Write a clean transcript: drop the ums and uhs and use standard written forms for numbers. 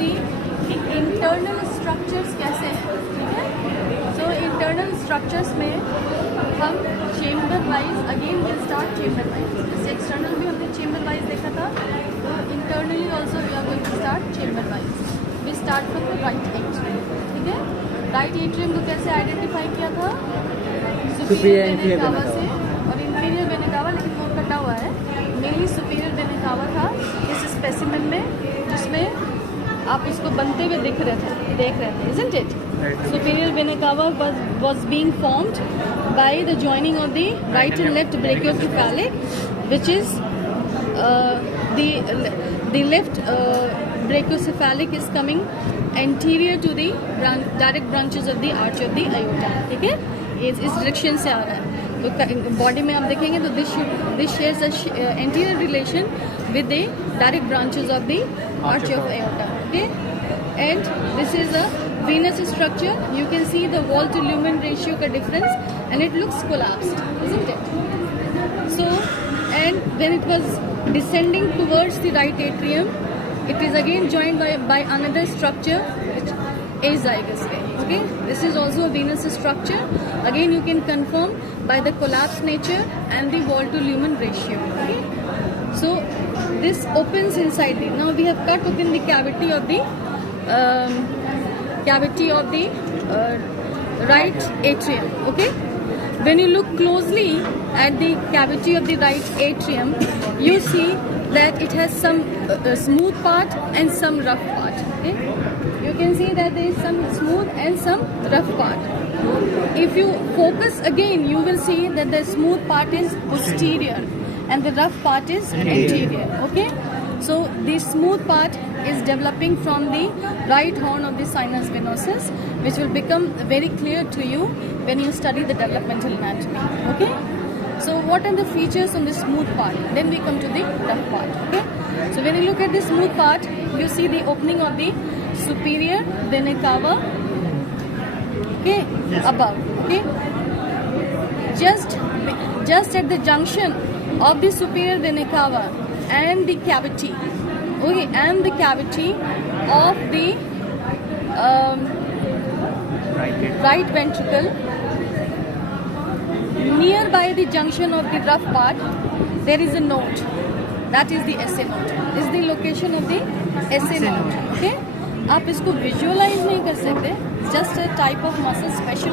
सी कि internal structures कैसे हैं, ठीक है। सो इंटरनल स्ट्रक्चर्स में हम chamber wise again will start chamber wise, जैसे एक्सटर्नल भी हमने चेम्बर वाइज देखा था, तो internally also we are going to start chamber wise. We start from the right atrium, ठीक है। राइट एट्रियम को कैसे आइडेंटिफाई किया था? सुपीरियर वेना कावा से, और इंफीरियर वेना कावा लेकिन वो कटा हुआ है, मेनली सुपीरियर वेना कावा था इस स्पेसिमेन में, जिसमें आप उसको बनते हुए देख रहे थे, isn't it? Superior vena cava was being formed by the joining of the right and left brachiocephalic, which is the left brachiocephalic is coming anterior to the direct branches of the arch of the aorta, ठीक है। इस direction से आ रहा है, तो body में आप देखेंगे तो this shares anterior relation with the direct branches of the arch of aorta, okay? And this is a venous structure. You can see the wall to lumen ratio का difference, and it looks collapsed, isn't it? So, and when it was descending towards the right atrium, it is again joined by another structure, which azygous way. Okay, this is also a venous structure. Again, you can confirm by the collapsed nature and the wall to lumen ratio. Okay, so this opens inside the. Now we have cut open the cavity of the right atrium. Okay, when you look closely at the cavity of the right atrium, you see that it has some smooth part and some rough part. Okay, you can see that there is some smooth and some rough part. If you focus again, you will see that the smooth part is posterior and the rough part is anterior. Okay, so the smooth part is developing from the right horn of the sinus venosus, which will become very clear to you when you study the developmental anatomy. Okay, so what are the features on the smooth part? Then we come to the rough part. Okay, so when you look at the smooth part, you see the opening of the superior vena cava, okay, above. Okay, just at the junction of the superior vena cava and the cavity, okay, and the cavity of the right ventricle, nearby the junction of the rough part, there is a node. That is the SA node. This is the location of the SA node. Okay, आप इसको visualize नहीं कर सकते. Just a type of muscle special